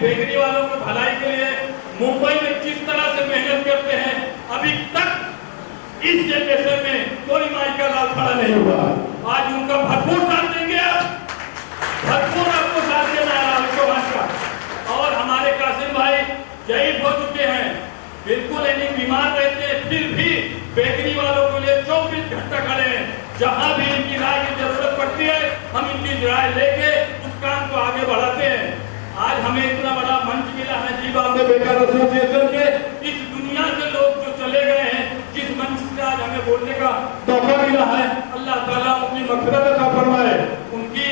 Bakery वालों की भलाई के लिए मुंबई में किस तरह से मेहनत करते हैं, अभी तक इस जनरेशन में कोई माई का लाल खड़ा नहीं हुआ। आज उनका भरपूर साथ देंगे, आप भरपूर आपको साथ देना है आपको भाजपा। और हमारे कासिम भाई जहीर हो चुके हैं, बिल्कुल यानी बीमार रहते हैं, फिर भी बेकरी वालों के लिए 24 घंटा खड़े हैं। जहां भी इनकी राय की जरूरत पड़ती है, हम इनकी राय लेके उस काम को आगे बढ़ाते हैं। आज हमें इतना बड़ा मंच मिला है जीवा बेकार एसोसिएशन के, इस दुनिया से लोग जो चले गए हैं, जिस मंच से आज हमें बोलने का तौफा मिला है, अल्लाह ताला अपनी मग़फ़िरत अता फरमाए, उनकी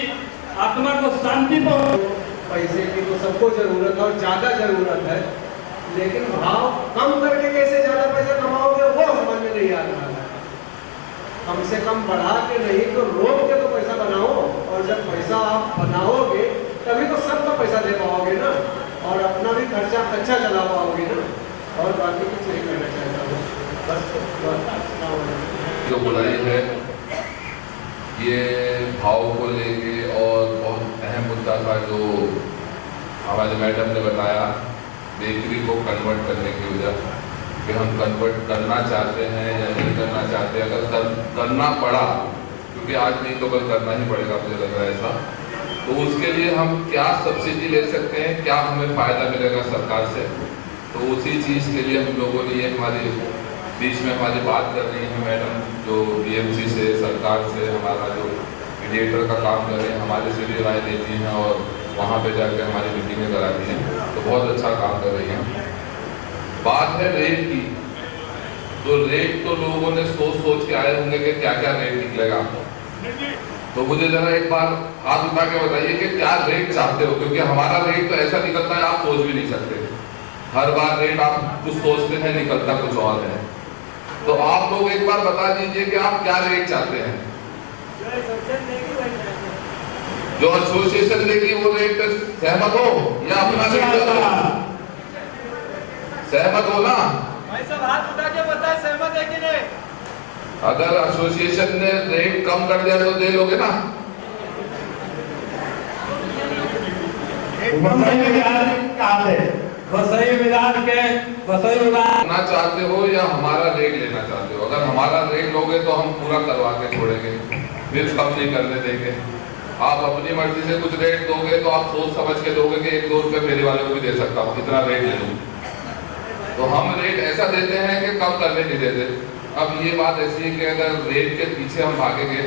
आत्मा को शांति पहुंचाए। पैसे की तो सबको जरूरत है और ज्यादा जरूरत है, लेकिन भाव कम करके कैसे ज्यादा पैसा कमाओगे वो समझ में नहीं आ रहा है। कम से कम बढ़ा के नहीं तो रोक के तो पैसा बनाओ, और जब पैसा आप बनाओगे तभी तो सबका पैसा दे पाओगे ना, और अपना भी खर्चा अच्छा चला पाओगे ना। और बाकी कुछ नहीं कहना चाहता हूँ, बस जो बुराई है ये भाव को लेके, और बहुत अहम मुद्दा था जो हमारे मैडम ने बताया बेकरी को कन्वर्ट करने की वजह कि हम कन्वर्ट करना चाहते हैं या नहीं करना चाहते। अगर करना पड़ा, क्योंकि आज नहीं तो कल करना ही पड़ेगा, मुझे लग रहा है ऐसा, तो उसके लिए हम क्या सब्सिडी ले सकते हैं, क्या हमें फ़ायदा मिलेगा सरकार से, तो उसी चीज़ के लिए हम लोगों ने ये हमारे बीच में हमारी बात कर रही है मैडम, जो BMC से, सरकार से हमारा जो मीडिएटर का काम कर रहे हैं, हमारे से भी राय लेती हैं और वहाँ पे जाकर हमारी मीटिंगें कराती हैं, तो बहुत अच्छा काम कर रही हैं। बात है रेट की, तो रेट तो लोगों ने सोच के आए होंगे कि क्या क्या रेट निकलेगा, तो मुझे जरा एक बार हाथ उठा के बताइए कि क्या रेट चाहते हो, क्योंकि हमारा रेट तो ऐसा निकलता है आप सोच भी नहीं सकते। हर बार रेट आप कुछ सोचते हैं, निकलता कुछ और है। तो आप लोग एक बार बता दीजिए कि आप क्या रेट चाहते हैं। जो एसोसिएशन देगी वो रेट पे सहमत हो या अपना रेट सहमत हो ना? भाई साहब हाथ उठा के बताए सहमत है कि नहीं? अगर एसोसिएशन ने रेट कम कर दिया तो दे लोगे ना? ना चाहते हो या हमारा रेट लेना चाहते हो? अगर हमारा रेट लोगे तो हम पूरा करवा के छोड़ेंगे, फिर कम नहीं करने देंगे। आप अपनी मर्जी से कुछ रेट दोगे तो आप सोच समझ के दोगे कि 1-2 रुपए फेरी वाले को भी दे सकता हूँ, इतना रेट ले लूँ। तो हम रेट ऐसा देते हैं कि कम करने नहीं देते। अब ये बात ऐसी है कि अगर रेट के पीछे हम भागेंगे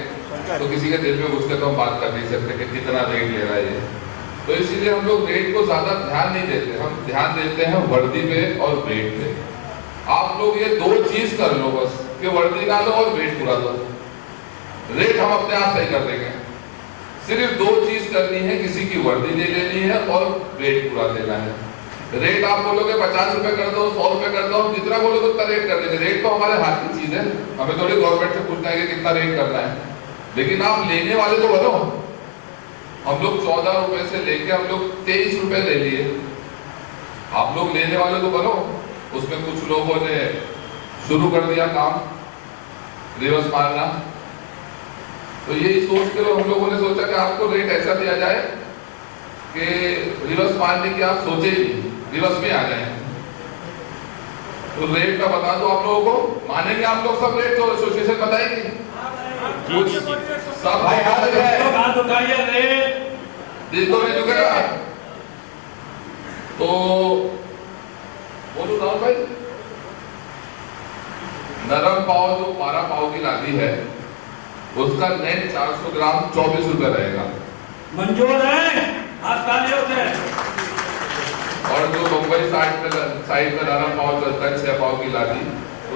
तो किसी के दिल में घुस के तो हम बात कर नहीं सकते कि कितना रेट ले रहा है ये। तो इसीलिए हम लोग रेट को ज्यादा ध्यान नहीं देते, हम ध्यान देते हैं वर्दी पे और वेट पे। आप लोग ये 2 चीज कर लो बस, कि वर्दी डालो और वेट पूरा दो, रेट हम अपने आप सही कर देंगे। सिर्फ 2 चीज करनी है, किसी की वर्दी ले लेनी है और वेट पूरा देना है। रेट आप बोलोगे 50 रुपए कर दो, 100 रुपए कर दो, हम जितना बोलोगे उतना रेट कर देंगे। रेट तो हमारे हाथ की चीज है, हमें थोड़ी गवर्नमेंट से पूछना है कि कितना रेट करना है, लेकिन आप लेने वाले तो बनो। हम लोग 14 रुपए से लेके हम लोग 23 रुपए ले लिए, आप लोग लेने वाले तो बनो। उसमें कुछ लोगों ने शुरू कर दिया काम रिवर्स मारना, तो यही सोच के हम लोगों ने सोचा कि आपको रेट ऐसा दिया जाए कि रिवर्स मारने की आप सोचे ही रिवर्स में आ जाए। तो रेट का बता दो आप लोगों को, मानेंगे आप लोग सब रेट? तो एसोसिएशन बताएगी कुछ सब भाई हाथ उठाइए, रेट दिल तो नहीं झुकेगा। तो बोलो राहुल भाई, नरम पाव जो 12 पाव की लादी है उसका नेट 400 ग्राम 24 रुपए रहेगा। मंजूर है आज तालियों से। और जो मुंबई साइड में नरम पाव चलता है 6 पाव की लादी,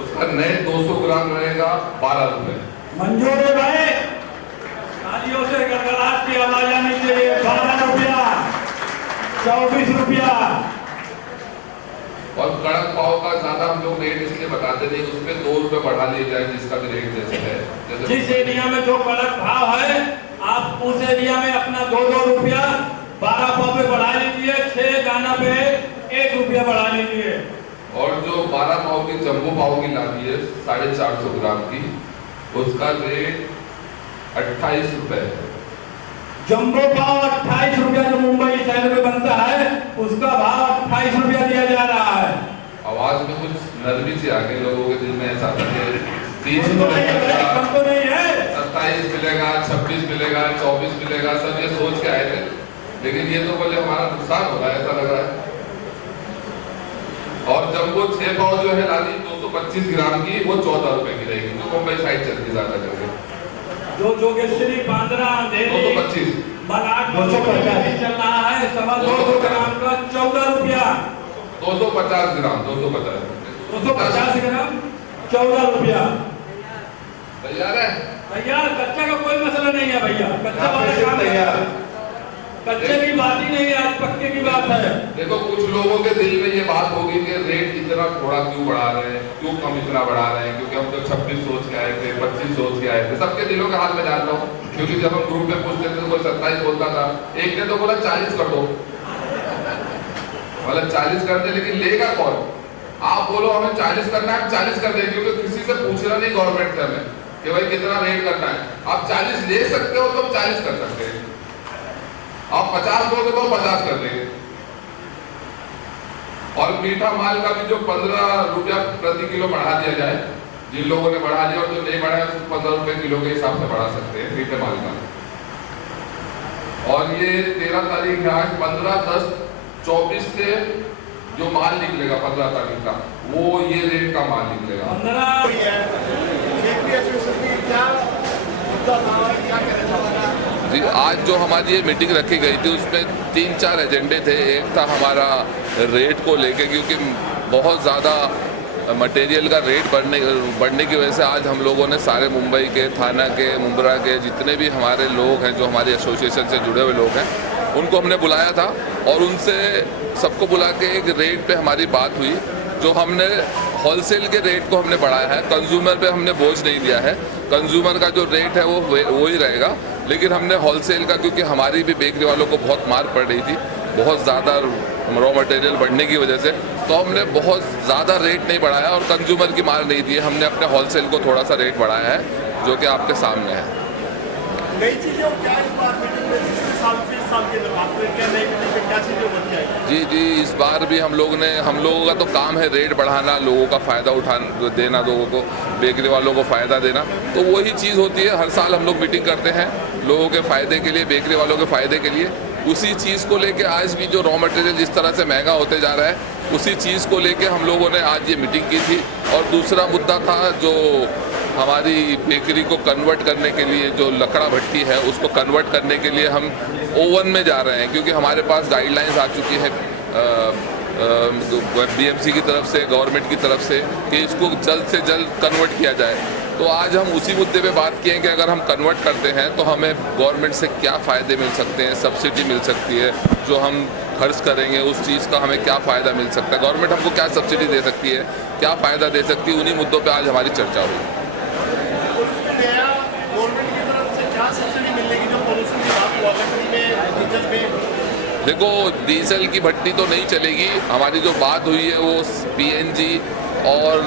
उसका नेट 200 ग्राम रहेगा 12 रुपए। मंजूर है भाई, तालियों से गड़गड़ाहट की आवाज आनी चाहिए। 12 रुपया, 24 रुपया। और कड़क पाव का ज्यादा हम लोग रेट इसलिए बताते नहीं, उसमें 2 रुपए बढ़ा लिए जाए जिसका भी रेट जैसे है। जिस एरिया में जो कड़क भाव है आप उस एरिया में अपना 2-2 रुपया 12 पाव पे बढ़ा लीजिए, 6 दाना पे 1 रुपया बढ़ा लीजिए। और जो 12 पाव की जम्बो पाव की लादी है 450 ग्राम की, उसका रेट 28 रुपए है। जम्बो पाव 28 रुपया जो मुंबई शहर में बनता है, उसका नरमी से आगे लोगों के दिल में ऐसा था कि 30 कम तो नहीं है 27 मिलेगा, 26 मिलेगा, 24 मिलेगा, सब ये सोच के आए थे। लेकिन ये तो बोले हमारा नुकसान हो रहा है, ऐसा लग रहा है। और जब वो 6 पाव जो है लाली 225 ग्राम की, वो 14 रुपए की रहेगी, जो मुंबई साइड चलती ज्यादा करके। जो जोगेश्वरी, बांद्रा, अंधेरी, 225, बलाट 250 चल रहा है, 200 ग्राम का 14 रुपया, 250 ग्राम, 250 ग्राम 14 रुपया। तैयार है? तैयार, कच्चा का कोई मसला नहीं है भैया, कच्चा वाला काम तैयार, कच्चे की बात ही नहीं है, आज पक्के की बात है। देखो कुछ लोगों के दिल में ये बात होगी कि रेट इतना थोड़ा क्यों बढ़ा रहे हैं, क्यों कम इतना बढ़ा रहे हैं, क्योंकि हम तो 26 सोच के आए थे, 25 सोच के आए थे। सबके दिलों के हाल में जानता हूँ, क्योंकि जब हम ग्रुप में पूछते थे तो कोई 27 बोलता था, एक ने तो बोला 40 कर दो, मतलब 40 कर दे, लेकिन लेगा कौन? आप बोलो हमें 40 करना है, 40 कर दें, क्योंकि किसी से पूछना नहीं गवर्नमेंट से हमें कि भाई कितना रेट करना है। आप 40 ले सकते हो तो हम 40 कर सकते हैं, आप 50 दोगे तो 50 कर देंगे। और मीठा माल का भी जो 15 रुपया प्रति किलो बढ़ा दिया जाए, जिन लोगों ने बढ़ा दिया और जो नहीं बढ़ाया उसको 15 रुपए किलो के हिसाब से बढ़ा सकते हैं मीठे माल का। और ये 13 तारीख है आज, 15/10/24 से जो माल निकलेगा 15 तारीख का, वो ये रेट का माल निकलेगा। जी, आज जो हमारी ये मीटिंग रखी गई थी उसमें 3-4 एजेंडे थे। एक था हमारा रेट को लेके, क्योंकि बहुत ज़्यादा मटेरियल का रेट बढ़ने की वजह से आज हम लोगों ने सारे मुंबई के, थाना के, मुंब्रा के जितने भी हमारे लोग हैं, जो हमारी एसोसिएशन से जुड़े हुए लोग हैं, उनको हमने बुलाया था और उनसे सबको बुला के एक रेट पे हमारी बात हुई। जो हमने होलसेल के रेट को हमने बढ़ाया है, कंज्यूमर पे हमने बोझ नहीं दिया है। कंज्यूमर का जो रेट है वो ही रहेगा, लेकिन हमने होलसेल का, क्योंकि हमारी भी बेकरी वालों को बहुत मार पड़ रही थी बहुत ज़्यादा रॉ मटेरियल बढ़ने की वजह से, तो हमने बहुत ज़्यादा रेट नहीं बढ़ाया और कंज्यूमर की मार नहीं दी है। हमने अपने होलसेल को थोड़ा सा रेट बढ़ाया है, जो कि आपके सामने है। नई चीज़ें क्या इस बार मीटिंग में साल के अंदर क्या नई मीटिंग में क्या चीज़ें बन जाएगी? जी, इस बार भी हम लोगों का तो काम है रेट बढ़ाना, लोगों का फ़ायदा देना, लोगों को, बेकरी वालों को फ़ायदा देना। तो वही चीज़ होती है, हर साल हम लोग मीटिंग करते हैं लोगों के फ़ायदे के लिए, बेकरी वालों के फ़ायदे के लिए। उसी चीज़ को लेके आज भी जो रॉ मटेरियल जिस तरह से महंगा होते जा रहा है, उसी चीज़ को लेके हम लोगों ने आज ये मीटिंग की थी। और दूसरा मुद्दा था जो हमारी बेकरी को कन्वर्ट करने के लिए, जो लकड़ा भट्टी है उसको कन्वर्ट करने के लिए हम ओवन में जा रहे हैं, क्योंकि हमारे पास गाइडलाइंस आ चुकी है BMC की तरफ से, गवर्नमेंट की तरफ से, कि इसको जल्द से जल्द कन्वर्ट किया जाए। तो आज हम उसी मुद्दे पे बात किए कि अगर हम कन्वर्ट करते हैं तो हमें गवर्नमेंट से क्या फ़ायदे मिल सकते हैं, सब्सिडी मिल सकती है, जो हम खर्च करेंगे उस चीज़ का हमें क्या फ़ायदा मिल सकता है, गवर्नमेंट हमको क्या सब्सिडी दे सकती है, क्या फ़ायदा दे सकती है, उन्हीं मुद्दों पर आज हमारी चर्चा हुई। देखो, डीजल की भट्टी तो नहीं चलेगी, हमारी जो बात हुई है वो PNG और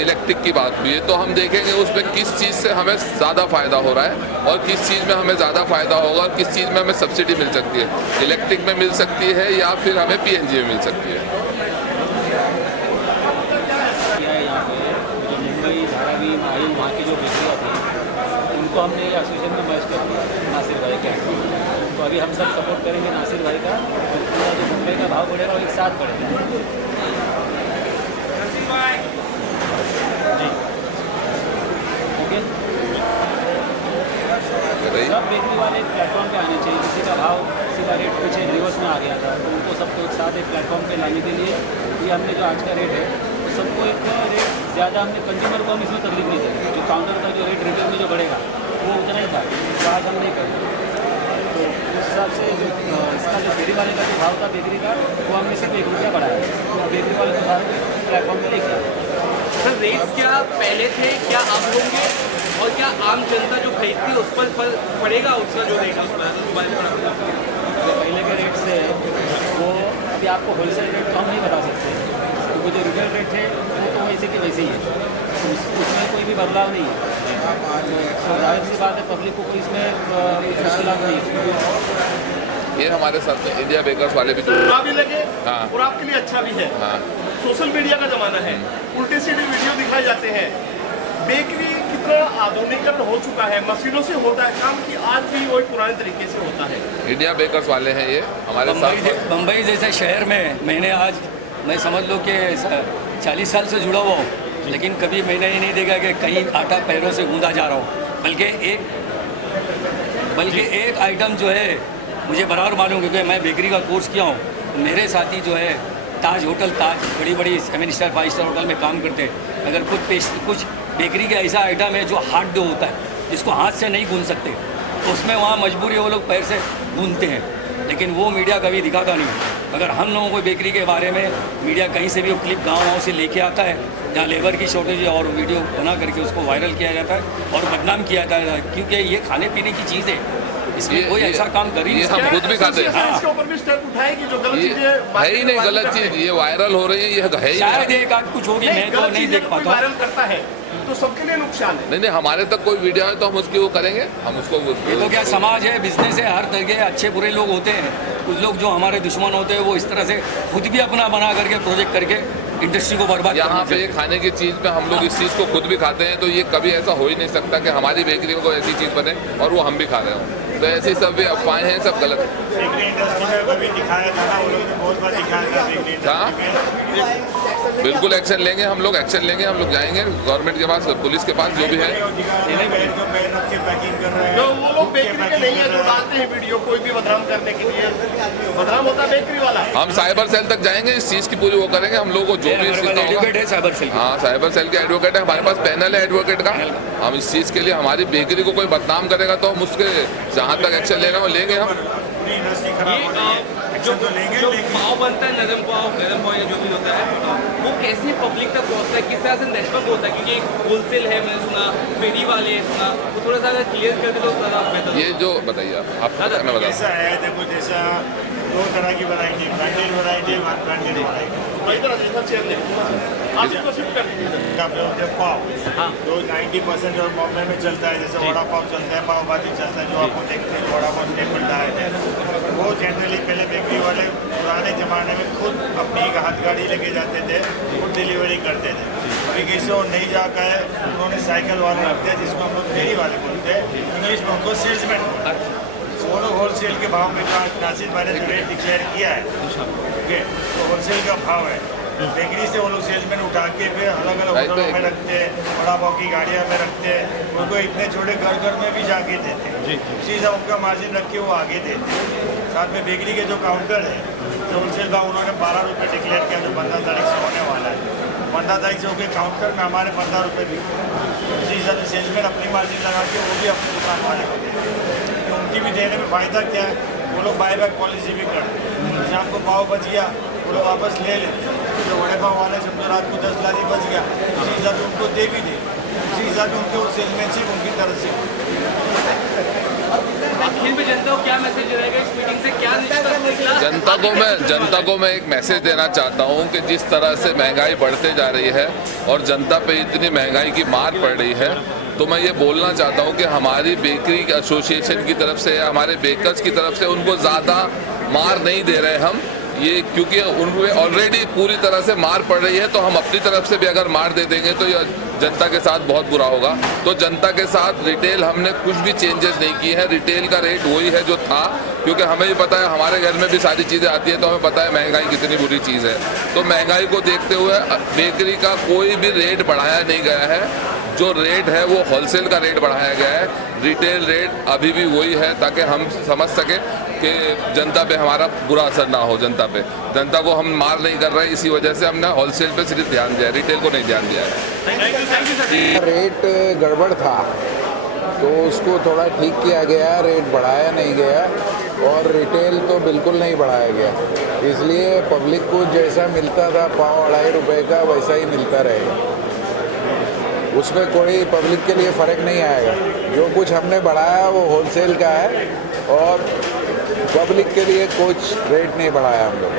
इलेक्ट्रिक की बात हुई है। तो हम देखेंगे उसमें किस चीज़ से हमें ज़्यादा फ़ायदा हो रहा है और किस चीज़ में हमें ज़्यादा फ़ायदा होगा और किस चीज़ में हमें सब्सिडी मिल सकती है, इलेक्ट्रिक में मिल सकती है या फिर हमें PNG में मिल सकती है। मुंबई, धारावी, माही, वहाँ की जो बेकरियाँ थी, उनको हमने एसोसिएशन में मर्ज कर दिया नासिर भाई के। तो अभी हम सब सपोर्ट करेंगे नासिर भाई का, तो पूरा जो मुंबई का भाव बढ़ेगा वो एक साथ बढ़ेगा। जी, ओके। सब बेकरी वाले प्लेटफॉर्म पे आने चाहिए। किसी का भाव, किसी का रेट पीछे रिवर्स में आ गया था, तो उनको सबको एक साथ एक प्लेटफॉर्म पे लाने के लिए ये हमने जो आज का रेट है, तो सबको एक रेट ज़्यादा, हमने कंज्यूमर को हम इसमें तकलीफ नहीं देंगे। जो काउंटर का जो रेट रिटेल में जो बढ़ेगा वो उतना ही था, तो आज हम नहीं करेंगे। तो उस हिसाब से जो इसका जो डेयरी वाले का जो भाव था बेकरी का, वो हमने सिर्फ 1 रुपया बढ़ाया, तो बेकरी वाले को सारे प्लेटफॉर्म पर लेके आए। सर, रेट क्या पहले थे, क्या अब होंगे, और क्या आम जनता जो खरीदती है उस पर पड़ेगा उसका जो रेट है उस पर? जो पहले के रेट से वो अभी आपको होलसेल रेट तो हम नहीं बता सकते, क्योंकि जो रिटेल रेट थे वो तो वैसे की वैसे ही है, उसमें कोई भी बदलाव नहीं है। तो जाहिर सी बात है, पब्लिक को कोई इसमें मुश्किलात नहीं है। ये हमारे साथ इंडिया बेकर्स वाले भी भी लगे, हाँ, और आपके लिए अच्छा भी है। हाँ। सोशल मीडिया का ज़माना है, उल्टे सीधे वीडियो दिखाए जाते हैं। बेकरी कितना आधुनिकीकरण हो चुका है, मशीनों से होता है काम कि आज भी वही पुराने तरीके से होता है। इंडिया बेकर्स वाले हैं ये हमारे साथ। बम्बई जैसे शहर में मैं समझ लो कि 40 साल से जुड़ा हुआ हूँ, लेकिन कभी मैंने ये नहीं देखा कि कहीं आटा पैरों से गूंदा जा रहा हो। बल्कि एक आइटम जो है मुझे बराबर मालूम, क्योंकि मैं बेकरी का कोर्स किया हूँ। मेरे साथी जो है ताज बड़ी बड़ी 7 स्टार 5 स्टार होटल में काम करते हैं। अगर कुछ बेकरी का ऐसा आइटम है जो हार्ड डो होता है, जिसको हाथ से नहीं गूंद सकते, तो उसमें वहाँ मजबूरी वो लोग पैर से गूंदते हैं, लेकिन वो मीडिया कभी दिखाता नहीं। अगर हम लोगों को बेकरी के बारे में मीडिया कहीं से भी वो क्लिप गाँव से लेके आता है जहाँ लेबर की शॉर्टेज है, और वीडियो बना करके उसको वायरल किया जाता है और बदनाम किया जाता है, क्योंकि ये खाने पीने की चीज़ है, इसमें कोई ऐसा काम कर ही नहीं हम खुद भी खाते हैं। इसके ऊपर भी स्टेप उठाएगी जो गलत चीजें है ही नहीं, गलत चीज ये वायरल हो रही है, ये है ही शायद एक आध कुछ होगी, मैं तो नहीं देख पाता। वायरल करता है तो सबके लिए नुकसान है। नहीं, हमारे तक कोई वीडियो है तो हम उसकी वो करेंगे, हम उसको ये तो क्या समाज है, बिजनेस है, हर तरह के अच्छे बुरे लोग होते हैं। कुछ लोग जो हमारे दुश्मन होते हैं वो इस तरह से खुद भी अपना बना करके प्रोजेक्ट करके इंडस्ट्री को बर्बाद यहाँ पे ये खाने की चीज़ पे हम लोग इस चीज़ को खुद भी खाते हैं, तो ये कभी ऐसा हो ही नहीं सकता कि हमारी बेकरी में कोई ऐसी चीज़ बने और वो हम भी खा रहे हों। तो ऐसी सब भी अफवाहें हैं, सब गलत है। बेकरी इंडस्ट्री में कभी दिखाया था ना, वो लोग तो बहुत बार दिखाया था बेकरी इंडस्ट्री में। बिल्कुल एक्शन लेंगे, हम लोग एक्शन लेंगे, हम लोग जाएंगे गवर्नमेंट के पास, पुलिस के पास, जो भी है। जो वो लोग बेकरी के नहीं है, जो डालते हैं वीडियो कोई भी बदनाम करने के लिए, बदनाम होता है बेकरी वाला। हम साइबर सेल तक जाएंगे, इस चीज़ की पूरी वो करेंगे, हम लोग को जो भी एडवोकेट है साइबर सेल। हाँ, साइबर सेल के एडवोकेट है, हमारे पास पैनल है एडवोकेट का। हम इस चीज़ के लिए, हमारी बेकरी को कोई बदनाम करेगा तो हम उसके जहाँ तक एक्शन लेना वो लेंगे हम। जो पाव बनता है, नरम पाव, गरम पाव या जो भी होता है, वो कैसे पब्लिक तक पहुंचता है, किस तरह से नेटवर्क होता है? क्योंकि होलसेल है, मैंने सुना, फेरी वाले हैं सुना, वो थोड़ा सा अगर क्लियर कर दे तो ज़्यादा बेहतर। ये जो बताइए आप मैं बता। ऐसा है, देखो जैसा 2 तरह की variety, branded variety, unbranded variety. पाव जो 90% और बॉम्बे में चलता है, जैसे वड़ा पाव चलता है, पाव भाजी चलता है, जो आपको देखते हैं वड़ा पाव टेबल डायल है, वो जनरली पहले बेकरी वाले पुराने ज़माने में खुद अपनी हाथ गाड़ी लेके जाते थे, खुद डिलीवरी करते थे। अभी किसी और नहीं जाता है, उन्होंने साइकिल वाले रखते हैं, जिसको हम लोग फेरी वाले बोलते हैं, इंग्लिश में उनको सेल्समैन। वो लोग होलसेल के भाव में नासिर भाई ने जो रेट डिक्लेयर किया है, ओके, तो होलसेल का भाव है। बेकरी से वो लोग सेल्समैन उठा के फिर अलग अलग होटलों में रखते हैं, बड़ा पाव की गाड़ियाँ में रखते हैं, उनको इतने छोटे घर में भी जाके देते हैं, उसी से उनका मार्जिन रख के वो आगे देते हैं। साथ में बेकरी के जो काउंटर है, जो होलसेल भाव उन्होंने 12 रुपये डिक्लेयर किया, जो 15 तारीख से होने वाला है। 15 तारीख से होकर काउंटर में हमारे 15 रुपये भी, उसी हिसाब से सेल्समैन अपनी मार्जिन लगा के वो भी अपनी दुकान वाले को देते हैं। तो उनकी भी देने में फ़ायदा क्या है, वो लोग बाय बैक पॉलिसी भी करते हैं। जैसे हमको पाव बच गया, वो लोग वापस ले लेते हैं। जो बड़े पाव वाले समझो रात को 10 लारी बच गया, उसी हिसाब से उनको दे भी दे, उसी हिसाब से उनके सेल्समैनशिप उनकी तरफ से। आखिर में जनता को क्या मैसेज रहेगा इस मीटिंग से, क्या निकला? जनता को मैं एक मैसेज देना चाहता हूँ कि जिस तरह से महंगाई बढ़ते जा रही है और जनता पे इतनी महंगाई की मार पड़ रही है, तो मैं ये बोलना चाहता हूँ कि हमारी बेकरी एसोसिएशन की तरफ से या हमारे बेकर्स की तरफ से उनको ज़्यादा मार नहीं दे रहे हम, ये क्योंकि उनमें ऑलरेडी पूरी तरह से मार पड़ रही है, तो हम अपनी तरफ से भी अगर मार दे देंगे तो ये जनता के साथ बहुत बुरा होगा। तो जनता के साथ रिटेल हमने कुछ भी चेंजेस नहीं किए हैं, रिटेल का रेट वही है जो था, क्योंकि हमें भी पता है, हमारे घर में भी सारी चीज़ें आती हैं, तो हमें पता है महंगाई कितनी बुरी चीज़ है। तो महंगाई को देखते हुए बेकरी का कोई भी रेट बढ़ाया नहीं गया है, जो रेट है वो होलसेल का रेट बढ़ाया गया है, रिटेल रेट अभी भी वही है, ताकि हम समझ सकें कि जनता पे हमारा बुरा असर ना हो। जनता को हम मार नहीं कर रहे, इसी वजह से हमने होलसेल पे सिर्फ ध्यान दिया है, रिटेल को नहीं ध्यान दिया है। रेट गड़बड़ था तो उसको थोड़ा ठीक किया गया, रेट बढ़ाया नहीं गया और रिटेल तो बिल्कुल नहीं बढ़ाया गया, इसलिए पब्लिक को जैसा मिलता था पाव 2.5 रुपये का वैसा ही मिलता रहेगा, उसमें कोई पब्लिक के लिए फ़र्क नहीं आएगा। जो कुछ हमने बढ़ाया वो होलसेल का है और पब्लिक के लिए कुछ रेट नहीं बढ़ाया हम लोग।